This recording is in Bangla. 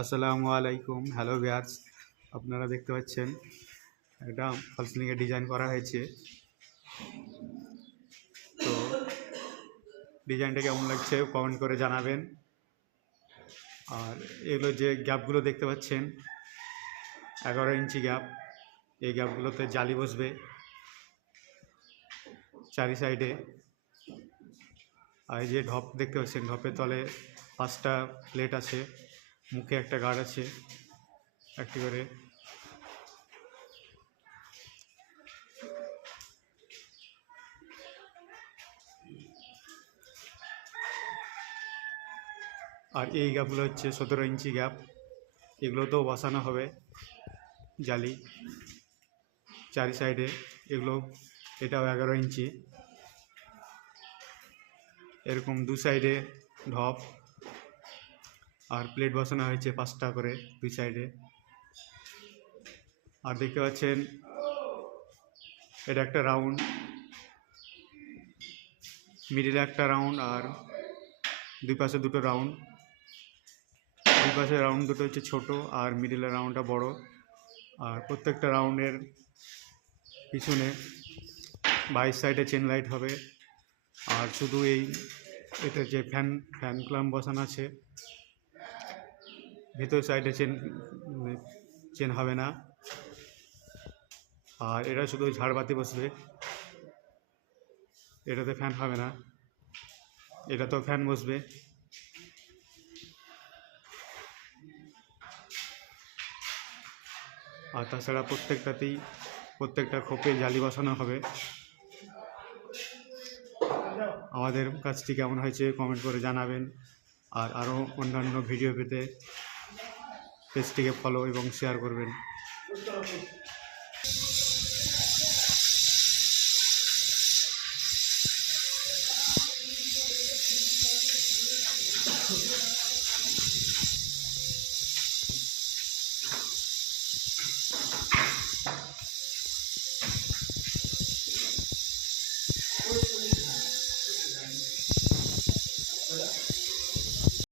আসসালামু আলাইকুম। হ্যালো ভিউয়ার্স, আপনারা দেখতে পাচ্ছেন একটা ফলস সিলিংয়ের ডিজাইন করা হয়েছে। তো ডিজাইনটা কেমন লাগছে কমেন্ট করে জানাবেন। আর এগুলো যে গ্যাপগুলো দেখতে পাচ্ছেন 11 ইঞ্চি গ্যাপ, এই গ্যাপগুলোতে জালি বসবে চারি সাইডে। আর এই যে ঢপ দেখতে পাচ্ছেন, ঢপের তলে 5টা প্লেট আছে, মুখে একটা গার্ড আছে একটি করে। আর এই গ্যাপগুলো হচ্ছে 17 ইঞ্চি গ্যাপ, এগুলোতেও বসানো হবে জালি চারি সাইডে। এগুলো এটাও 11 ইঞ্চি, এরকম দু সাইডে ঢপ আর প্লেট বসানো হয়েছে 5টা করে দুই সাইডে। আর দেখতে পাচ্ছেন এটা একটা রাউন্ড, মিডিলে একটা রাউন্ড আর দুই পাশে দুটো রাউন্ড। দুই পাশে রাউন্ড দুটো হচ্ছে ছোট আর মিডিলের রাউন্ডটা বড়। আর প্রত্যেকটা রাউন্ডের পিছনে 22 সাইডে চেন লাইট হবে। আর শুধু এটা যে ফ্যান ক্ল্যাম্প বসানো আছে, ভেতর সাইডে চেন হবে না। আর এটা শুধু ঝাড়বাতি বসবে, এটাতে ফ্যান হবে না, এটাতেও ফ্যান বসবে। আর তাছাড়া প্রত্যেকটা খোপে জালি বসানো হবে। আমাদের কাজটি কেমন হয়েছে কমেন্ট করে জানাবেন। আর আরও অন্যান্য ভিডিও পেতে পেজটিকে ফলো এবং শেয়ার করবেন।